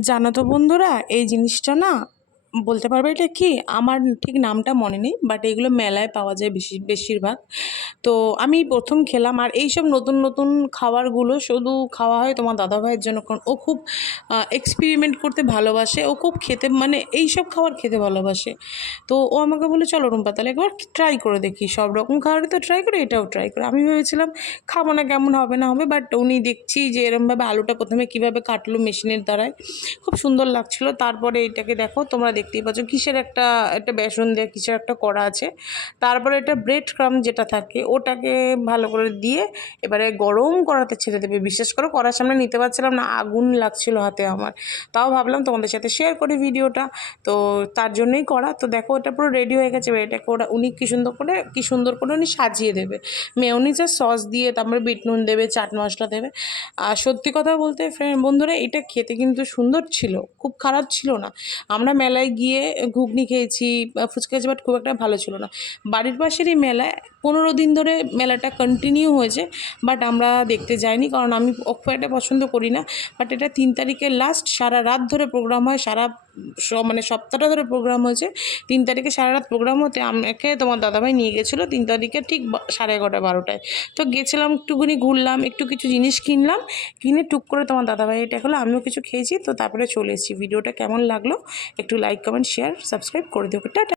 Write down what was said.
জানো তো বন্ধুরা এই জিনিসটা না বলতে পারবে এটা কি? আমার ঠিক নামটা মনে নেই বাট এগুলো মেলায় পাওয়া যায় বেশি, বেশিরভাগ। তো আমি প্রথম খেলাম আর এইসব নতুন নতুন খাবারগুলো শুধু খাওয়া হয় তোমার দাদা ভাইয়ের জন্য, কারণ ও খুব এক্সপেরিমেন্ট করতে ভালোবাসে। ও খুব খেতে মানে এইসব খাবার খেতে ভালোবাসে। তো ও আমাকে বলে চলো রুম্পা, তাহলে একবার ট্রাই করে দেখি। সব রকম খাবারই তো ট্রাই করে, এটাও ট্রাই করে। আমি ভেবেছিলাম, খাব না, কেমন হবে না হবে? বাট উনি দেখছি যে এরমভাবে আলুটা প্রথমে কীভাবে কাটলো মেশিনের দ্বারায়। খুব সুন্দর লাগছিল। তারপরে এটাকে দেখো, তোমরা দেখতেই পাচ্ছ, কিসের একটা একটা বেসন দেওয়া কিসের একটা করা আছে। তারপরে এটা ব্রেড ক্রাম যেটা থাকে, ওটাকে ভালো করে দিয়ে এবারে গরম করাতে ছেড়ে দেবে। বিশেষ করে করার সামনে নিতে পারছিলাম না, আগুন লাগছিল হাতে আমার। তাও ভাবলাম তোমাদের সাথে শেয়ার করি ভিডিওটা। তো তার জন্যই করা তো দেখো ওটা পুরো রেডি হয়ে গেছে। এবার এটাকে ওরা, উনি কী সুন্দর করে, কী সুন্দর করে উনি সাজিয়ে দেবে। মেয়নিজের সস দিয়ে তারপরে বিট নুন দেবে, চাট মশলা দেবে। আর সত্যি কথা বলতে ফ্রেন্ড বন্ধুরা, এটা খেতে কিন্তু সুন্দর ছিল। খুব খারাপ ছিল না। আমরা মেলায় গিয়ে ঘুগনি খেয়েছি ফুচকা খেয়েছি বাট খুব একটা ভালো ছিল না। বাড়ির পাশেরই মেলায় পনেরো দিন ধরে মেলাটা কন্টিনিউ হয়েছে বাট আমরা দেখতে যাইনি, কারণ আমি একটা পছন্দ করি না। বাট এটা তিন তারিখে লাস্ট সারা রাত ধরে প্রোগ্রাম হয়, সারা স- মানে সপ্তাহটা ধরে প্রোগ্রাম হয়েছে। তিন তারিখে সারা রাত প্রোগ্রাম হতে আমাকে তোমার দাদাভাই নিয়ে গেছিল, তিন তারিখে ঠিক সাড়ে এগারোটা, বারোটায়। তো গেছিলাম, একটুখানি ঘুরলাম, একটু কিছু জিনিস কিনলাম, কিনে টুক করে তোমার দাদাভাই, এটা হলো, আমিও কিছু খেয়েছি, তো তারপরে চলে এসেছি। ভিডিওটা কেমন লাগল, একটু like কমেন্ট শেয়ার সাবস্ক্রাইব করে দিও টাটা